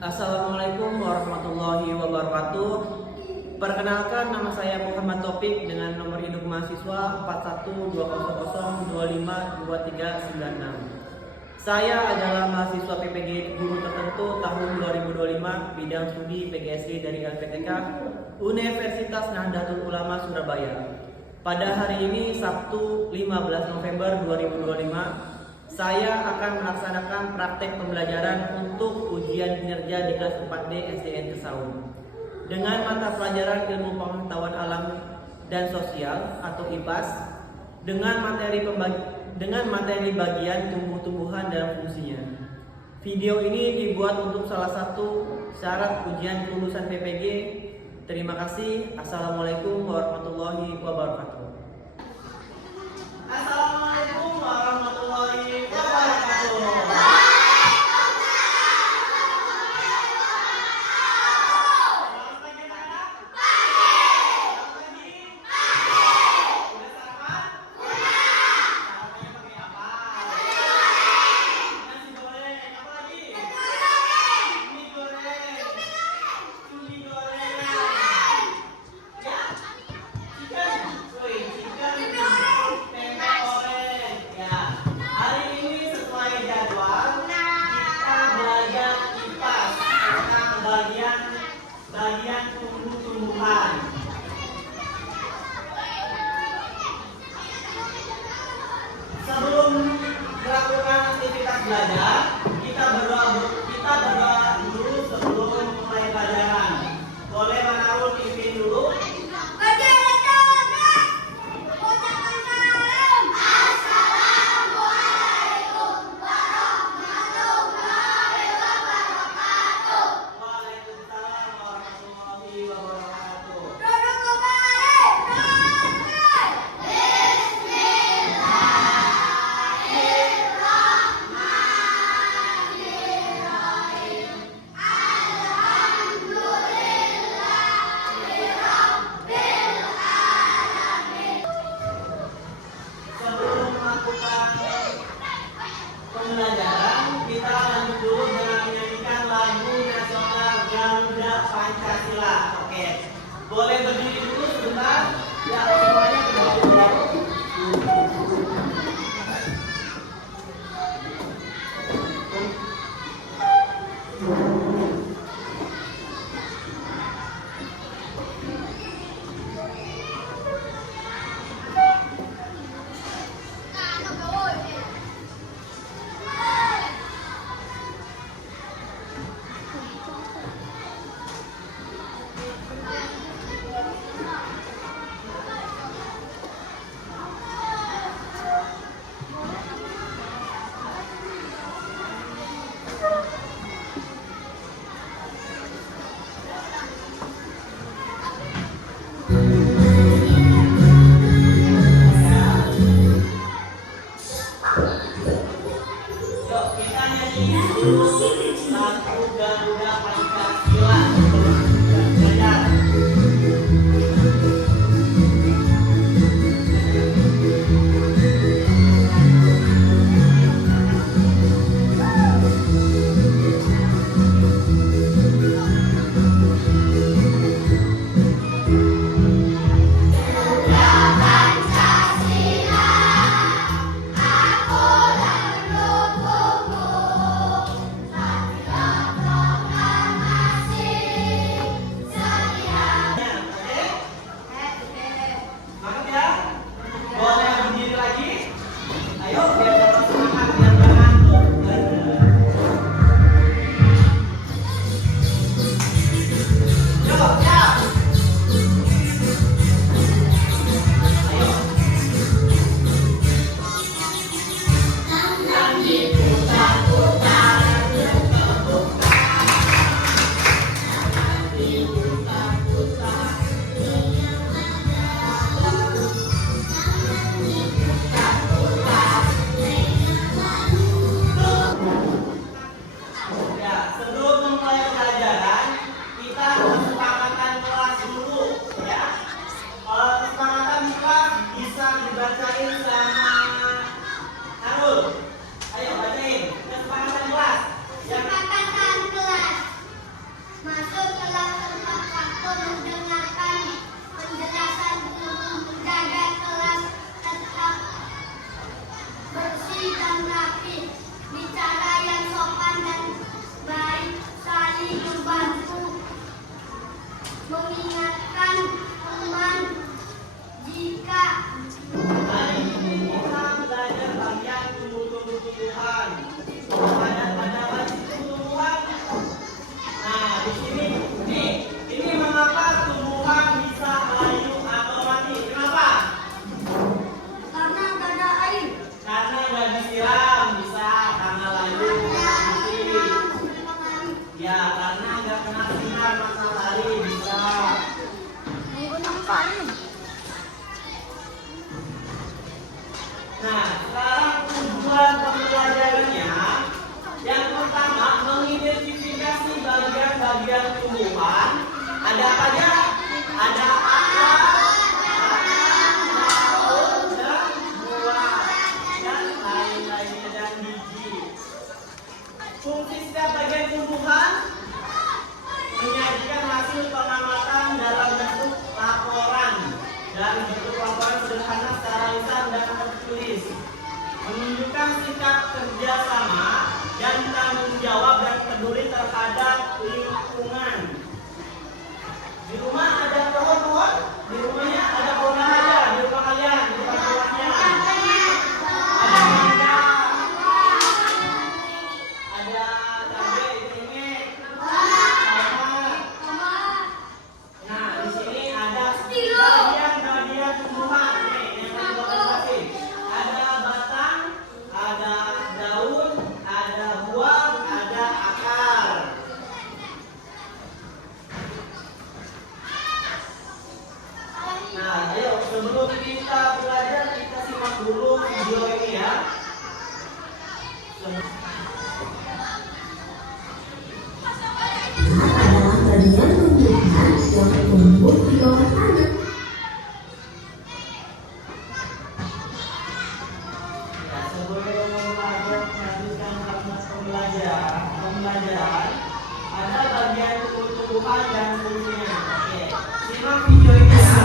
Assalamualaikum warahmatullahi wabarakatuh. Perkenalkan, nama saya Muhammad Taufik dengan nomor induk mahasiswa 4120025239. Saya adalah mahasiswa PPG Guru Tertentu tahun 2025 bidang studi PGSD dari LPTK Universitas Nahdlatul Ulama Surabaya. Pada hari ini Sabtu 15 November 2025, saya akan melaksanakan praktek pembelajaran untuk ujian kinerja di kelas 4D SDN Kesaung dengan mata pelajaran Ilmu Pengetahuan Alam dan Sosial atau IPAS dengan materi bagian tumbuh-tumbuhan dan fungsinya. Video ini dibuat untuk salah satu syarat ujian kelulusan PPG. Terima kasih. Assalamualaikum warahmatullahi wabarakatuh. Assalamualaikum warahmatullahi wabarakatuh. Bagian tumbuh-tumbuhan. Sebelum melakukan aktivitas belajar, kita berdoa dulu sebelum mulai pelajaran. Boleh menaruh TV dulu. Pembelajaran kita lanjut dulu dengan menyanyikan lagu nasional Garuda Pancasila. Oke, boleh berdiri dulu sebentar. Ya, semuanya berdiri dulu. mengingatkan teman jika Hari ini kita belajar bagian tumbuh-tumbuhan. Ada masih tumbuhan. Nah, di sini ini mengapa tumbuhan bisa layu atau mati? Kenapa? karena tak ada air. Karena nggak disiram, bisa karena layu mati. Ya, karena nggak kena sinar matahari bisa. Nah, sekarang tujuan pembelajarannya yang pertama mengidentifikasi bagian-bagian tumbuhan. Ada apa aja? Ada akar, daun, dan buah, dan lain-lainnya dan biji. Fungsi setiap bagian tumbuhan menyajikan hasil pengamatan dalam bentuk laporan. Dalam bentuk laporan sederhana secara lisan dan tertulis, menunjukkan sikap kerjasama dan tanggung jawab dan peduli terhadap lingkungan. Di rumah ada pohon-pohon, di rumahnya ada pohon aja, di rumah kalian, di rumah buahnya. Ada mangga, ada cabai, ini, nah, di sini ada bagian tumbuhan. Nih, yang tadi Bapak kasih. Ada batang, ada daun, ada buah, ada akar. Nah, ayo sebelum kita belajar kita simak dulu video ini ya. Adalah bagian tumbuhan yang tumbuh di bawah tanah. Ya, sebelum melanjutkan pembelajaran, ada bagian tumbuhan dan fungsinya. Oke, simak video ini ya.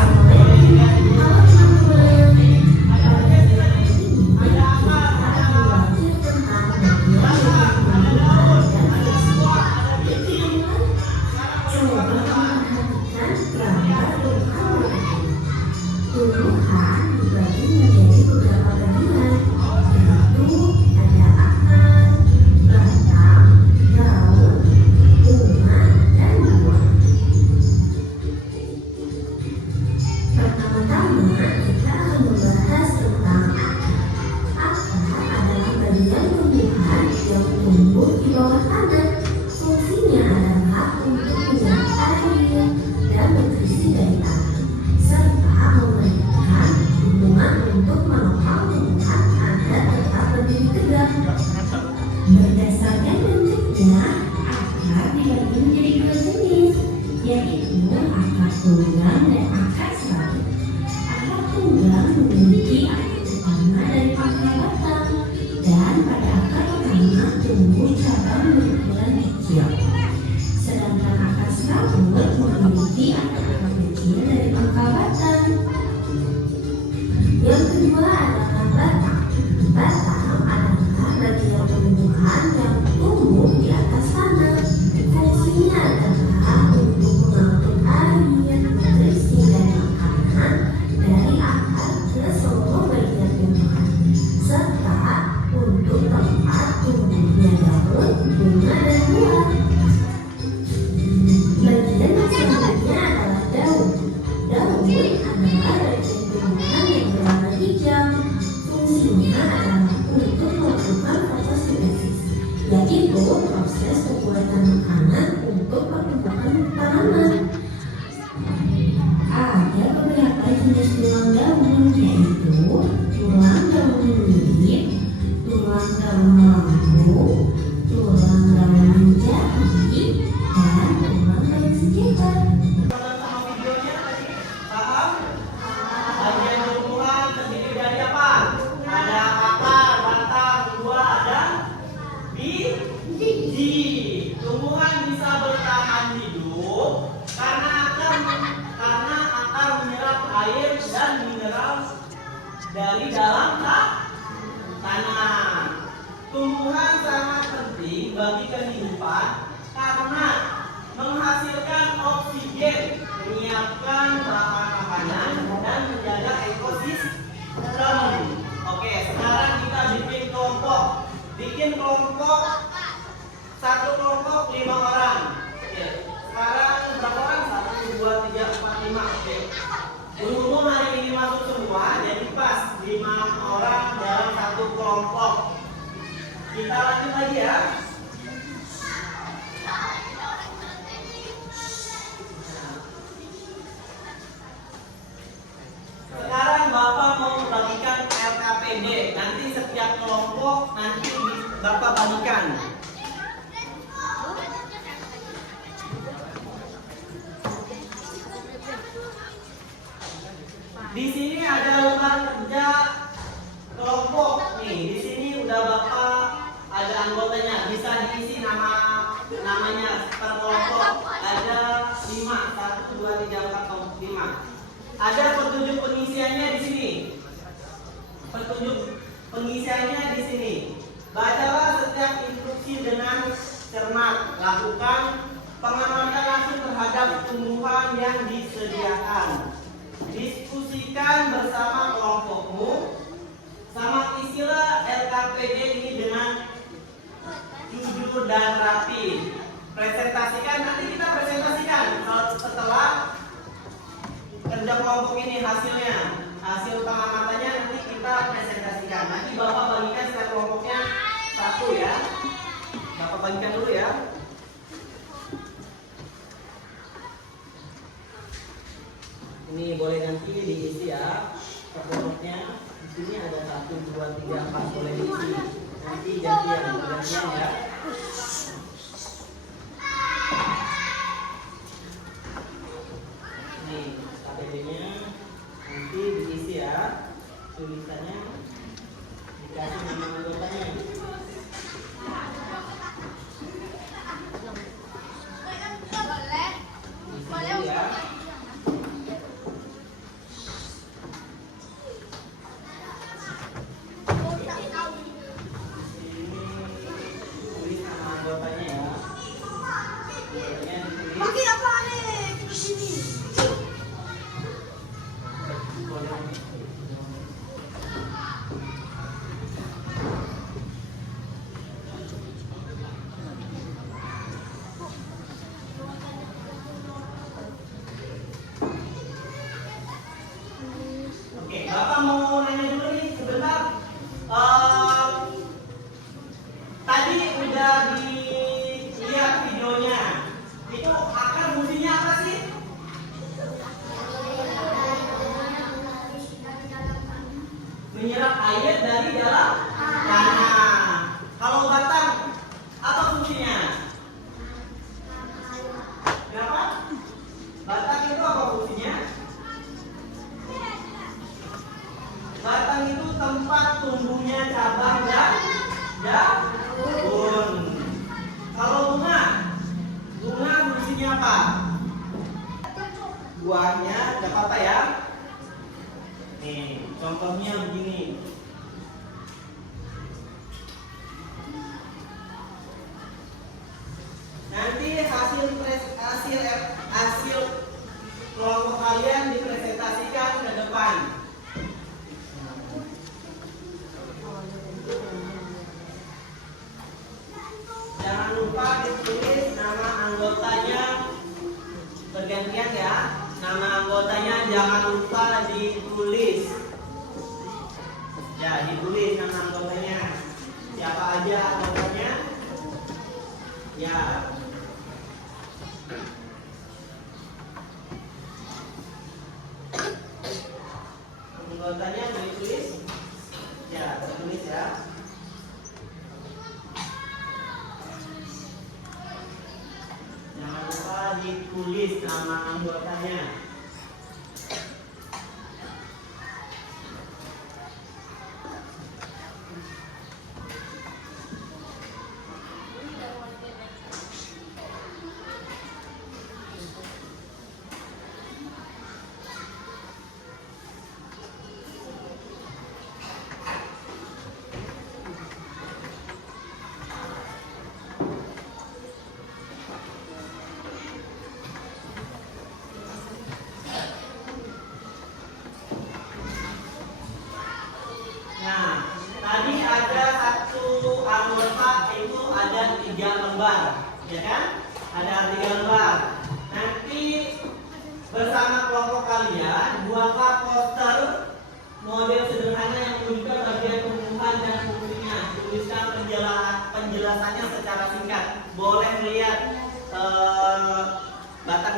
Tumbuhan dibagi menjadi beberapa bagian, yaitu ada akar, batang, daun, bunga, dan buah. Pertama-tama kita akan membahas tentang akar. Akar adalah bagian tumbuhan yang tumbuh di bawah tanah. Fungsinya adalah untuk menyerap air dan nutrisi dari tanah, serta memberikan dukungan untuk menopang tumbuhan agar tetap berdiri tegak. Berdasarkan bentuknya, akar dibagi menjadi dua jenis, yaitu akar tunggang dan akar serabut. Akar tunggang memiliki akar utama dari pangkal batang, dan pada akar utama tumbuh cabang berukuran kecil. Sedangkan akar serabut memiliki akar kecil dari pangkal batang. Yang kedua adalah batang. Batang adalah bagian tumbuhan yang tumbuh di atas tanah. Fungsinya adalah untuk mengangkut air, nutrisi, dan makanan dari akar ke seluruh bagian tumbuhan, serta untuk tempat tumbuhnya daun, bunga, dan buah. Bagian yang selanjutnya adalah daun. Daun adalah bagian tumbuhan yang berwarna hijau. Fungsinya adalah untuk melakukan fotosintesis, yaitu proses pembuatan makanan untuk pertumbuhan tanaman. Ada beberapa jenis tulang daun, yaitu tulang daun lilin, tulang daun lampu, tulang daun jati, dan tulang daun sekitar. Sama videonya tadi paham? Bagian tumbuhan terdiri dari apa? Ada akar, batang, buah, dan biji. Tumbuhan bisa bertahan hidup karena akar menyerap air dan mineral dari dalam tanah. Tumbuhan sangat penting bagi kehidupan karena menghasilkan oksigen lagi ya. Sekarang Bapak mau membagikan LKPD. Nanti setiap kelompok nanti Bapak bagikan. Di sini ada lembar kerja kelompok nih. Di sini udah Bapak ada anggotanya. Bisa diisi namanya per kelompok. Ada 5, 1, 2, 3, 4, 5. Ada petunjuk pengisiannya di sini. Petunjuk pengisiannya di sini. Bacalah setiap instruksi dengan cermat. Lakukan pengamatan langsung terhadap tumbuhan yang disediakan. Diskusikan bersama kelompokmu. Sama isilah LKPD ini dengan jujur dan rapi. Presentasikan, nanti kita presentasikan setelah kerja kelompok ini hasilnya. Hasil pengamatannya nanti kita presentasikan. Nanti Bapak bagikan setiap kelompoknya 1 ya. Bapak bagikan dulu ya. Ini boleh nanti diisi ya kelompoknya. Di sini ada 1, 2, 3, 4 boleh diisi. Nanti gantian ya. Nih KPD-nya nanti diisi ya. Tulisannya dikasih nama anggotanya. Boleh ya. Oke, Bapak mau nanya dulu nih sebentar. Tadi udah dilihat videonya. Itu akar fungsinya apa sih? Menyerap air dari dalam tanah. Kalau batang, apa fungsinya? Kenapa? Batang itu apa fungsinya? Batang itu tempat tumbuhnya cabang dan daun. Kalau bunga fungsinya apa? Buahnya, gak apa-apa ya. Nih, contohnya begini. Nanti hasil kelompok kalian dipresentasikan ke depan. Jangan lupa ditulis nama anggotanya bergantian ya. Nama anggotanya jangan lupa ditulis. Ya, ditulis nama anggotanya. Siapa aja anggotanya? Ya. Anggotanya ditulis. Ya, ditulis ya. Jangan lupa ditulis nama anggotanya.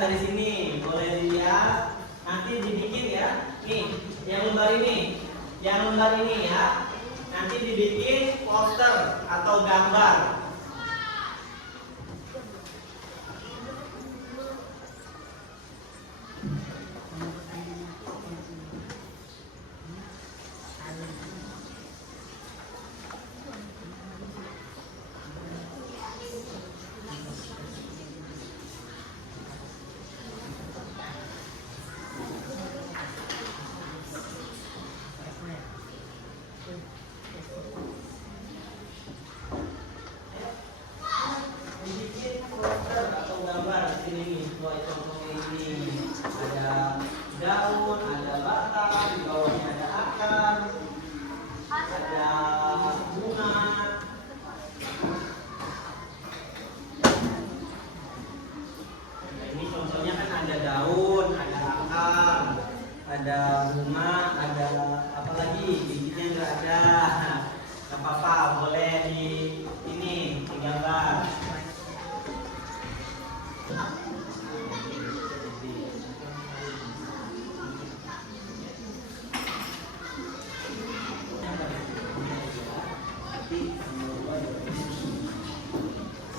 dari sini, boleh dilihat. Nanti dibikin ya. Nih, yang lembar ini ya. Nanti dibikin poster atau gambar. Dibikin poster atau gambar di sini nih. Contohnya ini ada daun, ada batang, di bawahnya ada akar, ada bunga. Nah, ini contohnya kan ada daun, ada akar, ada bunga, ada apa lagi? Bijinya nggak ada. Nggak apa-apa, boleh digambar.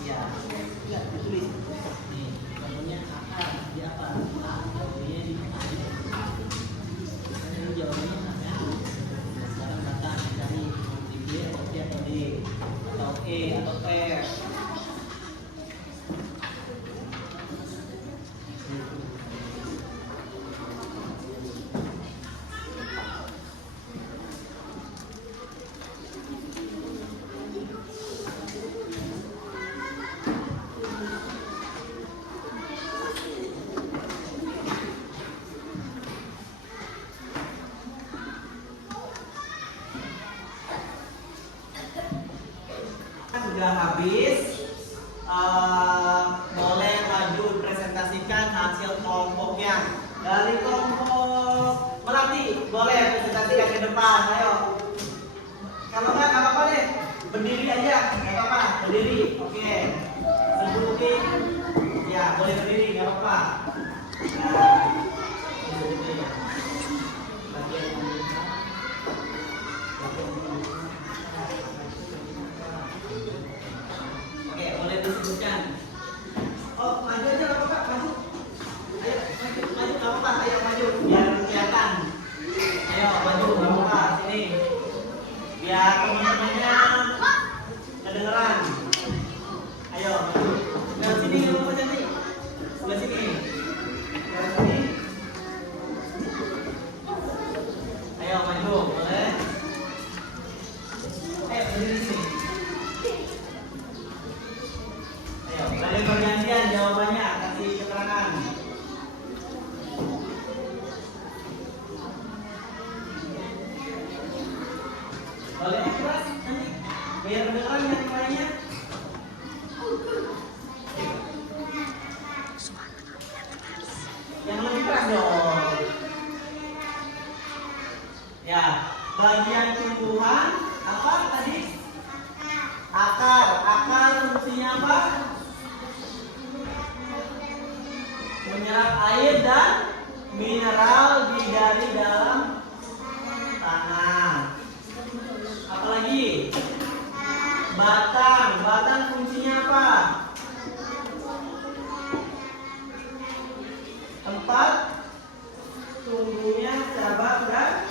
Ya, enggak ditulis. Nih, contohnya akar di apa? Jauhnya di ini jauhnya ya. Sekarang batang dari di B atau C atau D atau E atau F. Sudah habis, boleh maju presentasikan hasil kelompoknya. Dari kelompok Melati boleh presentasikan ke depan, ayo. Kalau nggak apa-apa deh, berdiri aja, nggak apa-apa, berdiri, oke. Sebutin, ya boleh berdiri, nggak apa-apa. Nah, ini ya. Bagian pemirsa. Oke, boleh disebutkan. Oh, maju aja nggak apa-apa, maju. Ayo, maju nggak apa-apa, ayo maju, biar kelihatan. Ayo maju, nggak apa-apa, sini. Biar teman-temannya kedengeran. Ayo maju. Dari sini nggak apa-apa cantik. Sebelah sini. Dari sini. Ayo maju, boleh. Berdiri sini. Ayo, kalian bergantian jawabannya, kasih keterangan. Boleh keras nanti, biar kedengeran yang lainnya. Yang lebih keras dong. Ya, bagian tumbuhan apa tadi? Akar. Akar fungsinya apa? Menyerap air dan mineral dari dalam tanah. Apalagi? Batang. Batang fungsinya apa? Tempat tumbuhnya cabang dan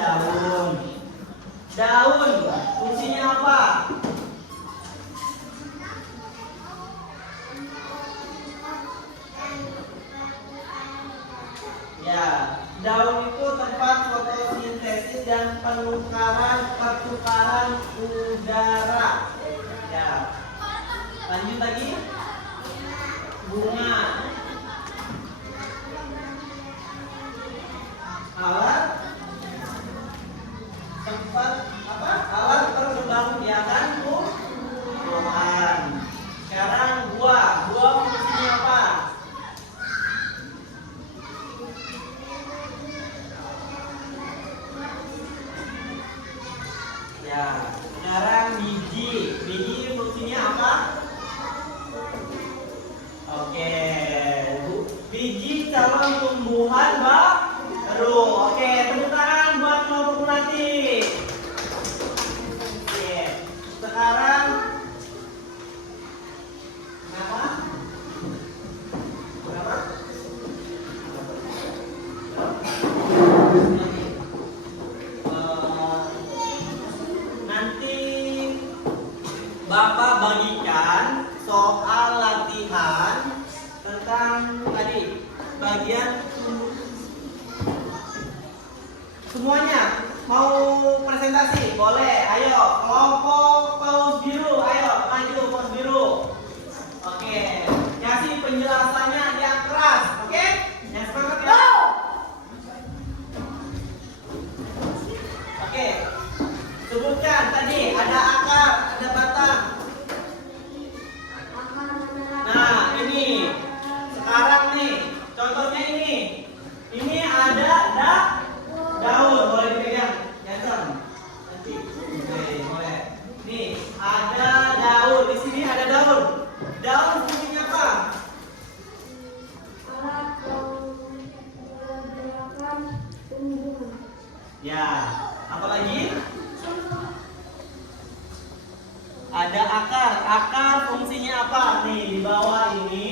daun. Daun fungsinya apa? Ya, daun itu tempat fotosintesis dan pertukaran udara. Ya, lanjut lagi. Bunga. Alat tempat apa? Alat perkembangbiakan tumbuhan. Sekarang buah. Buah fungsinya apa? Ya, sekarang biji. Biji fungsinya apa? biji calon tumbuhan baru. Oke, tepuk tangan buat kelompok Munati. Oke, sekarang kenapa? Kenapa? Nanti Bapak bagikan soal latihan tentang tadi bagian semuanya. Mau presentasi? Boleh. Ayo, kelompok paus biru, ayo maju paus biru. Oke, kasih penjelasannya yang keras. Oke, yang semangat ya. Oke, sebutkan tadi ada akar, ada batang. Nah, ini sekarang nih, contohnya ini ada daun, boleh dipegang, jangan nanti. Oke, boleh. Nih, ada daun, di sini ada daun. Daun fungsinya apa? Ya, apa lagi? Ada akar. Akar fungsinya apa? Nih, di bawah ini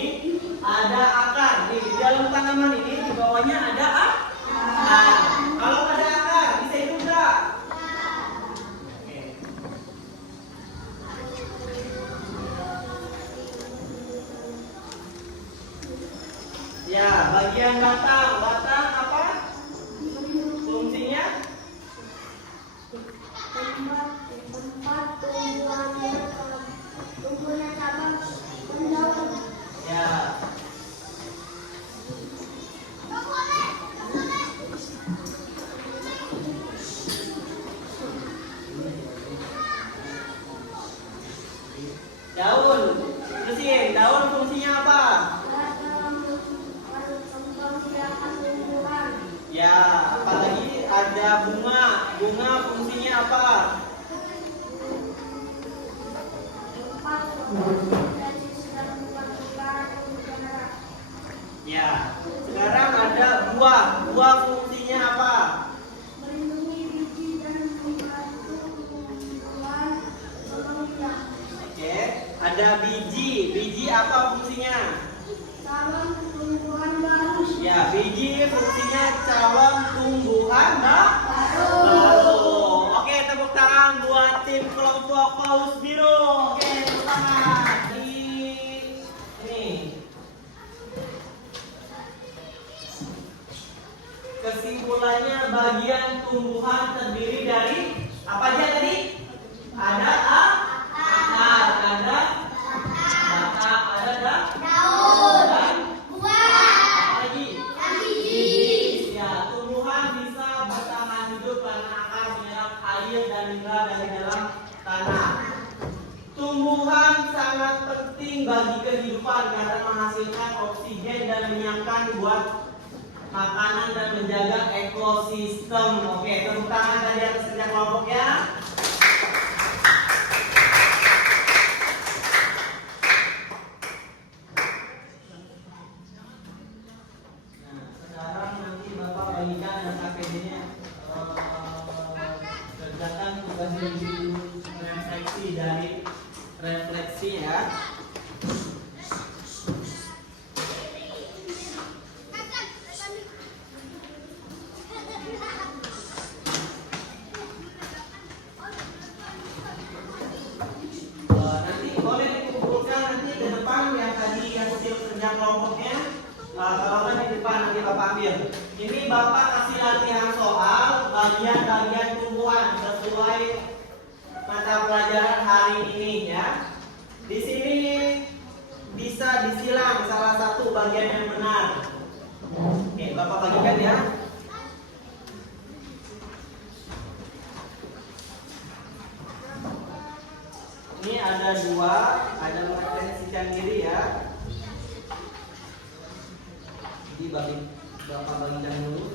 ada akar. Nih, di dalam tanaman ini di bawahnya ada akar. Kalau ada akar, bisa hidup enggak? Oke. Ya, bagian batang. Batang apa? Fungsinya? Ya. Daun. Terusin, daun fungsinya apa? Ya, apalagi ada bunga. Bunga fungsinya apa? Ya, sekarang ada buah. Buah fungsinya apa? Oke, ada biji. Biji apa fungsinya? Ya, biji fungsinya calon tumbuhan baru. Oke, tepuk tangan buat tim kelompok paus biru. Oke, tepuk tangan. Ini. Kesimpulannya bagian tumbuhan terdiri dari apa aja tadi? Ada akar, ada batang, ada daun, dan apa lagi? Biji. Ya, tumbuhan bisa bertahan hidup karena akar menyerap air dan mineral dari dalam tanah. Tumbuhan sangat penting bagi kehidupan karena menghasilkan oksigen dan menyiapkan buat makanan dan menjaga ekosistem. Oke, tepuk tangan tadi atas kerja kelompoknya. Nah, sekarang nanti Bapak bagikan dan KPD-nya kerjakan tugas refleksi dari refleksi ya. Nanti boleh dikumpulkan nanti ke depan yang tadi yang hasil kerja kelompoknya. Kalau kan di depan nanti Bapak ambil. Ini Bapak kasih latihan soal bagian-bagian tumbuhan sesuai mata pelajaran hari ini ya. Di sini bisa disilang salah satu bagian yang benar. Oke, Bapak bagikan ya. Ini ada dua, ada mereferensikan diri ya. Jadi Bapak bagikan dulu.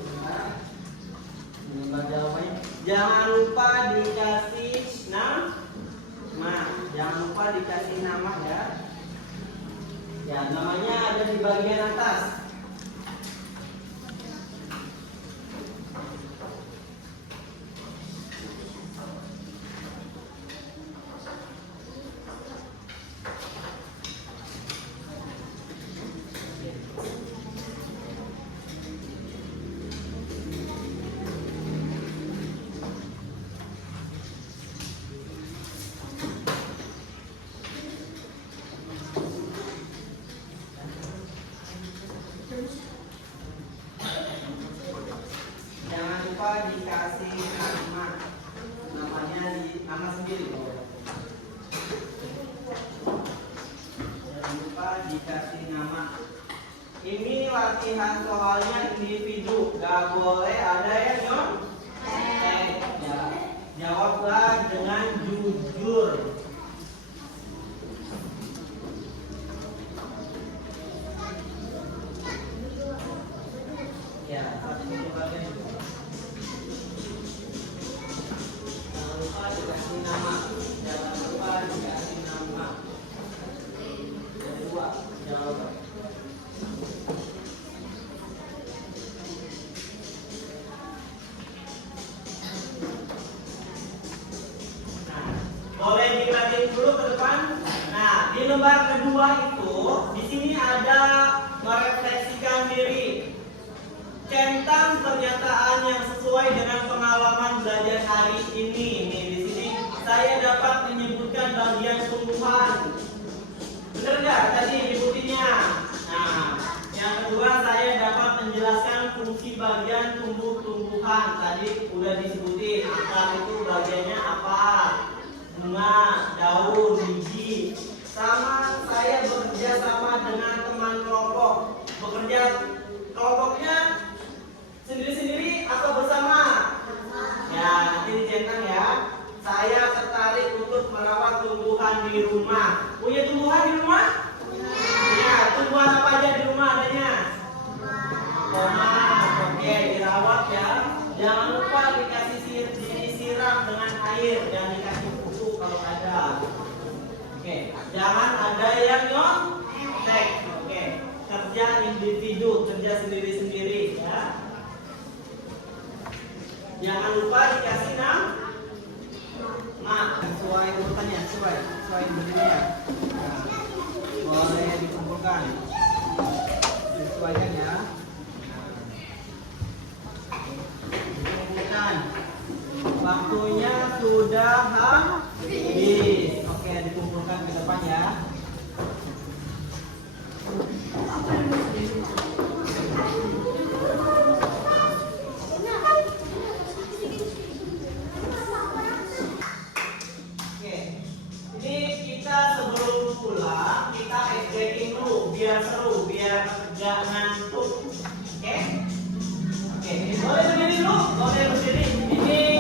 Ini jawabannya. Jangan lupa dikasih nama. Jangan lupa dikasih nama ya. Ya, namanya ada di bagian atas. dikasih nama. Ini latihan soalnya individu, gak boleh ada yang nyontek. Ya, jawablah dengan jujur. Ya, saat ini coba lihat. Jangan lupa dikasih nama. Jangan lupa dikasih nama. Yang kedua, jangan lupa. Boleh dilihatin dulu ke depan. Nah, di lembar kedua itu, di sini ada merefleksikan diri. Centang pernyataan yang sesuai dengan pengalaman belajar hari ini. Nih, di sini saya dapat menyebutkan bagian tumbuhan. Benar nggak tadi nyebutinnya? Nah, yang kedua saya dapat menjelaskan fungsi bagian tumbuh-tumbuhan. Tadi udah disebutin. Akar itu bagiannya apa? Bunga, daun, biji. Sama saya bekerja sama dengan teman kelompok. Bekerja kelompoknya sendiri-sendiri atau bersama? Ya, nanti dicentang ya. Saya tertarik untuk merawat tumbuhan di rumah. Punya tumbuhan di rumah? Ya, tumbuhan apa aja di rumah adanya? Tomat. Oke, dirawat ya. Jangan lupa disiram dengan air dan dikasih pupuk kalau ada. Oke, jangan ada yang nyontek. Oke, kerja individu, kerja sendiri-sendiri ya. Jangan lupa dikasih nama. Sesuai urutannya, sesuai bentuknya. Nah, boleh dikumpulkan. Sesuaikan ya. Dikumpulkan. Waktunya sudah habis. Oke, dikumpulkan ke depan ya. Biar seru, biar gak ngantuk. Oke? Oke, boleh berdiri dulu, boleh berdiri. Ini